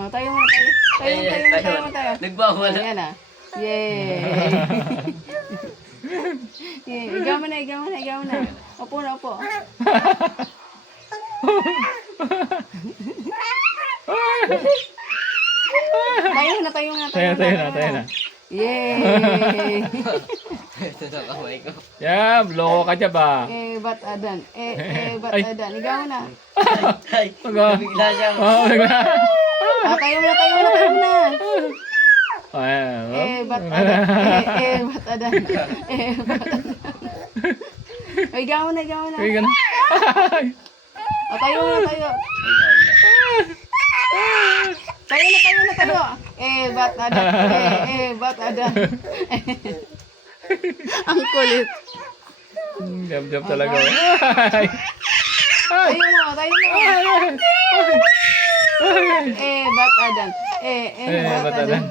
Oh, tayo muna tayo. Tayo. Nagbawala. Ayan ah. Yay! Yay! Ikaw mo na. Opo na, opo. Tayo na. Yay! Ito na kamay ko. Yeah, loko ka dyan ba? Ba't adan? Ba't adan? Ikaw mo na. Ay, nabigla siya. Oh, Tayo muna. ayan. Ba't adan? Ba't adan? Ikaw mo na. Ay, ganun. Tayo muna. Tayo. Ba't adan? Ba't adan? Ang kulit. Jab talaga. Ay. Tayo mo. Ba't adan? Ba't adan? Ba't adan?